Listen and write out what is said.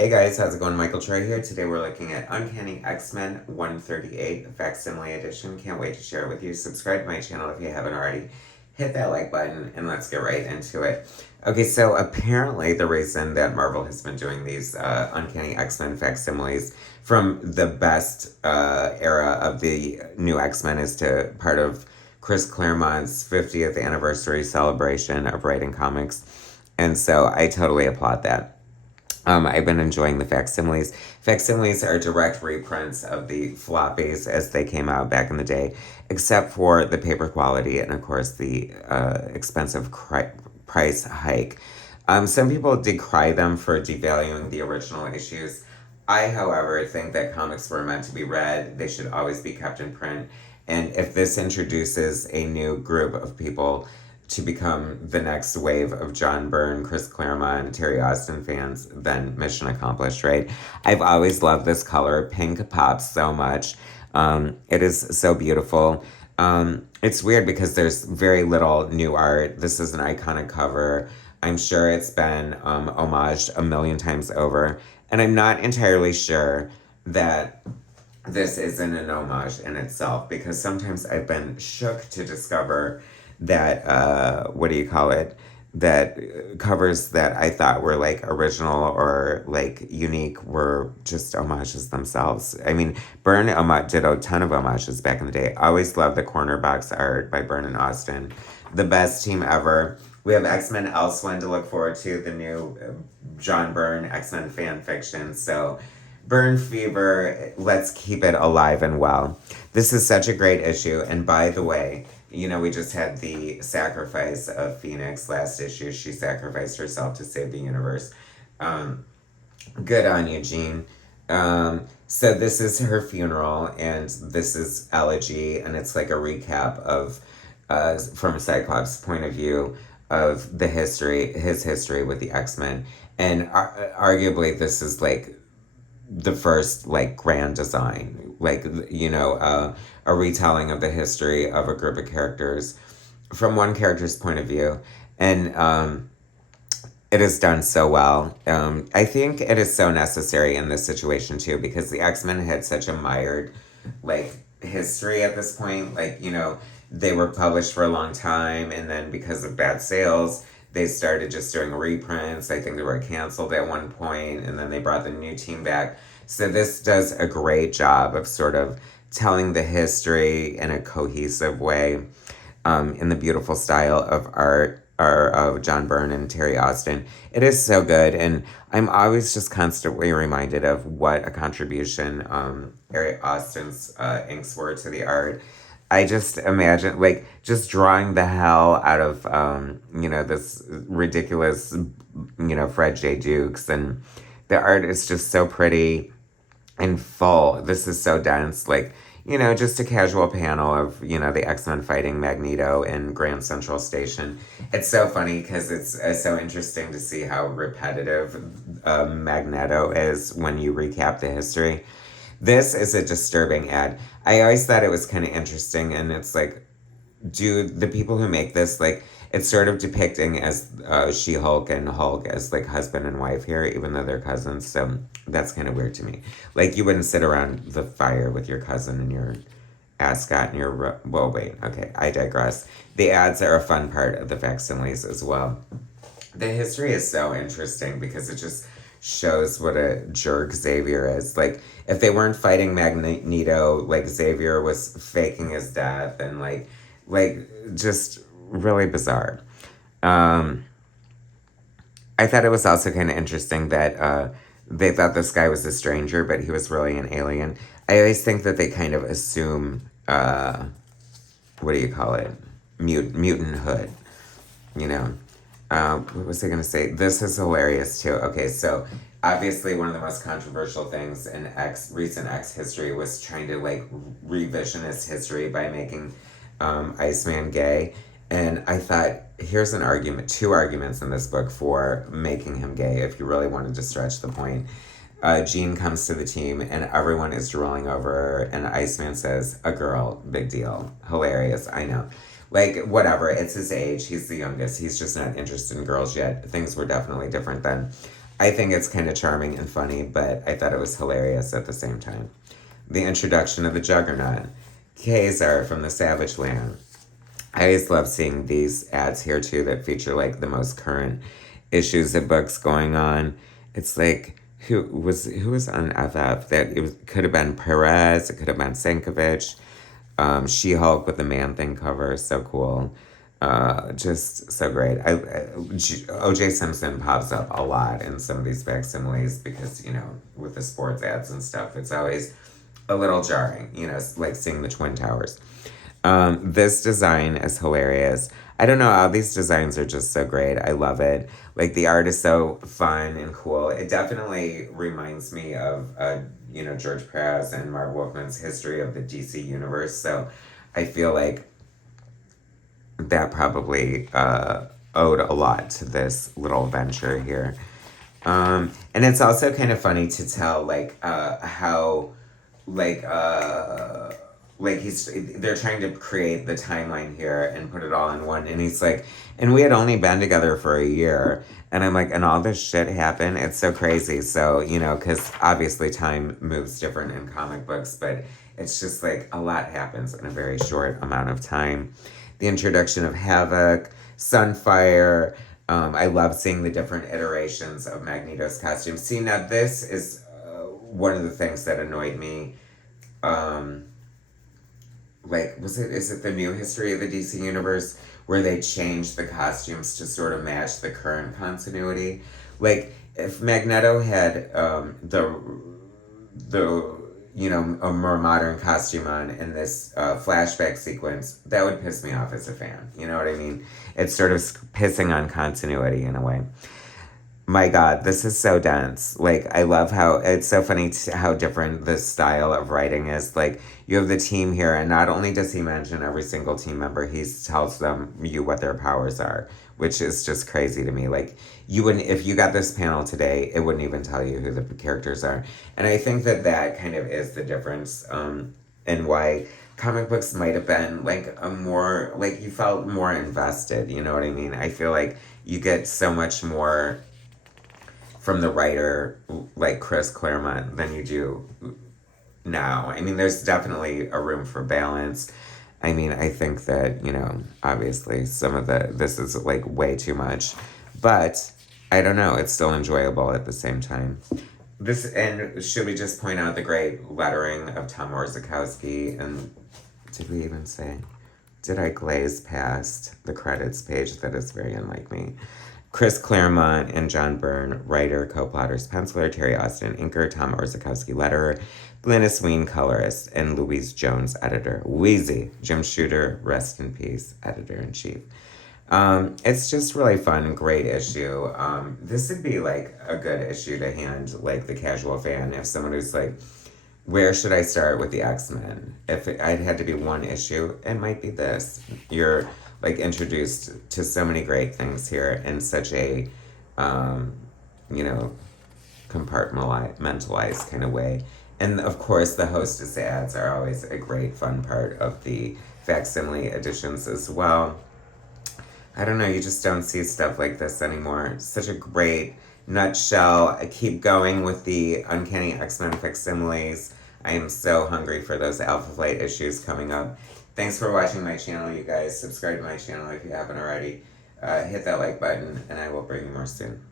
Hey guys, how's it going? Michael Troy here. Today we're looking at Uncanny X-Men 138 Facsimile Edition. Can't wait to share it with you. Subscribe to my channel if you haven't already. Hit that like button and let's get right into it. Okay, so apparently the reason that Marvel has been doing these Uncanny X-Men facsimiles from the best era of the new X-Men is to part of Chris Claremont's 50th anniversary celebration of writing comics. And so I totally applaud that. I've been enjoying the facsimiles. Facsimiles are direct reprints of the floppies as they came out back in the day, except for the paper quality and, of course, the expensive price hike. Some people decry them for devaluing the original issues. I, however, think that comics were meant to be read. They should always be kept in print. And if this introduces a new group of people to become the next wave of John Byrne, Chris Claremont, Terry Austin fans, then mission accomplished, right? I've always loved this color. Pink pops so much. It is so beautiful. It's weird because there's very little new art. This is an iconic cover. I'm sure it's been homaged a million times over. And I'm not entirely sure that this isn't an homage in itself because sometimes I've been shook to discover that what do you call it, that covers that I thought were like original or like unique were just homages themselves. I mean, Byrne did a ton of homages back in the day. I always loved the corner box art by Byrne and Austin. The best team ever. We have X-Men Elsewhere to look forward to, the new John Byrne X-Men fan fiction. So Byrne Fever, let's keep it alive and well. This is such a great issue. And by the way, you know, we just had the sacrifice of Phoenix last issue. She sacrificed herself to save the universe. Good on you, Jean. So this is her funeral, and this is Elegy, and it's like a recap of, from Cyclops' point of view, of the history, his history with the X-Men. And arguably, this is like the first like grand design, like, you know, a retelling of the history of a group of characters from one character's point of view. And it is done so well. I think it is so necessary in this situation too, because the X-Men had such a mired like history at this point. Like, you know, they were published for a long time, and then because of bad sales, they started just doing reprints. I think they were canceled at one point, and then they brought the new team back. So this does a great job of sort of telling the history in a cohesive way, in the beautiful style of art or of John Byrne and Terry Austin. It is so good, and I'm always just constantly reminded of what a contribution Terry Austin's inks were to the art. I just imagine, like, just drawing the hell out of, you know, this ridiculous, you know, Fred J. Dukes. And the art is just so pretty and full. This is so dense. Like, you know, just a casual panel of, you know, the X-Men fighting Magneto in Grand Central Station. It's so funny because it's so interesting to see how repetitive Magneto is when you recap the history. This is a disturbing ad. I always thought it was kind of interesting, and it's like, do the people who make this, like, it's sort of depicting as She-Hulk and Hulk as, like, husband and wife here, even though they're cousins, so that's kind of weird to me. Like, you wouldn't sit around the fire with your cousin and your ascot and your... Well, wait, okay, I digress. The ads are a fun part of the facsimiles as well. The history is so interesting because it just shows what a jerk Xavier is. Like, if they weren't fighting Magneto, like, Xavier was faking his death and, like just really bizarre. I thought it was also kind of interesting that they thought this guy was a stranger, but he was really an alien. I always think that they kind of assume, what do you call it? Mutanthood, you know? What was I going to say? This is hilarious, too. Okay, so obviously one of the most controversial things in recent X history was trying to, like, revisionist history by making Iceman gay. And I thought, here's an argument, two arguments in this book for making him gay, if you really wanted to stretch the point. Jean comes to the team, and everyone is drooling over her, and Iceman says, a girl, big deal. Hilarious, I know. Like, whatever, it's his age, he's the youngest, he's just not interested in girls yet. Things were definitely different then. I think it's kind of charming and funny, but I thought it was hilarious at the same time. The introduction of the Juggernaut, Kazar from the Savage Land. I always love seeing these ads here too that feature like the most current issues of books going on. It's like who was on FF? Could have been Perez, it could have been Sankovic. She-Hulk with the Man Thing cover, so cool. Just so great. OJ Simpson pops up a lot in some of these facsimiles because, with the sports ads and stuff, it's always a little jarring, like seeing the Twin Towers. This design is hilarious. I don't know, all these designs are just so great. I love it. Like, the art is so fun and cool. It definitely reminds me of, George Perez and Marv Wolfman's history of the DC universe. So I feel like that probably owed a lot to this little venture here. And it's also kind of funny to tell, how, they're trying to create the timeline here and put it all in one. And he's like, and we had only been together for a year. And I'm like, and all this shit happened? It's so crazy. So, because obviously time moves different in comic books, but it's just like a lot happens in a very short amount of time. The introduction of Havoc, Sunfire. I love seeing the different iterations of Magneto's costume. See, now this is one of the things that annoyed me. Is it the new history of the DC Universe where they changed the costumes to sort of match the current continuity? Like, if Magneto had a more modern costume on in this flashback sequence, that would piss me off as a fan. You know what I mean? It's sort of pissing on continuity in a way. My God, this is so dense. Like, I love how it's so funny how different the style of writing is. Like, you have the team here, and not only does he mention every single team member, he tells you what their powers are, which is just crazy to me. Like, you wouldn't, if you got this panel today, it wouldn't even tell you who the characters are. And I think that kind of is the difference, and why comic books might have been like a more, like, you felt more invested, you know what I mean? I feel like you get so much more from the writer like Chris Claremont than you do now. I mean, there's definitely a room for balance. I mean, I think that, obviously some of this is like way too much, but I don't know, it's still enjoyable at the same time. And should we just point out the great lettering of Tom Orzechowski? And did we even say, did I glaze past the credits page? That is very unlike me. Chris Claremont and John Byrne, writer, co-plotters, penciler, Terry Austin, inker, Tom Orzechowski, letterer, Glynis Wein, colorist, and Louise Jones, editor. Wheezy, Jim Shooter, rest in peace, editor-in-chief. It's just really fun, great issue. This would be like a good issue to hand like the casual fan. If someone who's like, where should I start with the X-Men? If I'd had to be one issue, it might be this. You're like introduced to so many great things here in such a, compartmentalized kind of way. And of course, the hostess ads are always a great fun part of the facsimile editions as well. I don't know, you just don't see stuff like this anymore. Such a great nutshell. I keep going with the Uncanny X-Men facsimiles. I am so hungry for those Alpha Flight issues coming up. Thanks for watching my channel, you guys. Subscribe to my channel if you haven't already. Hit that like button, and I will bring you more soon.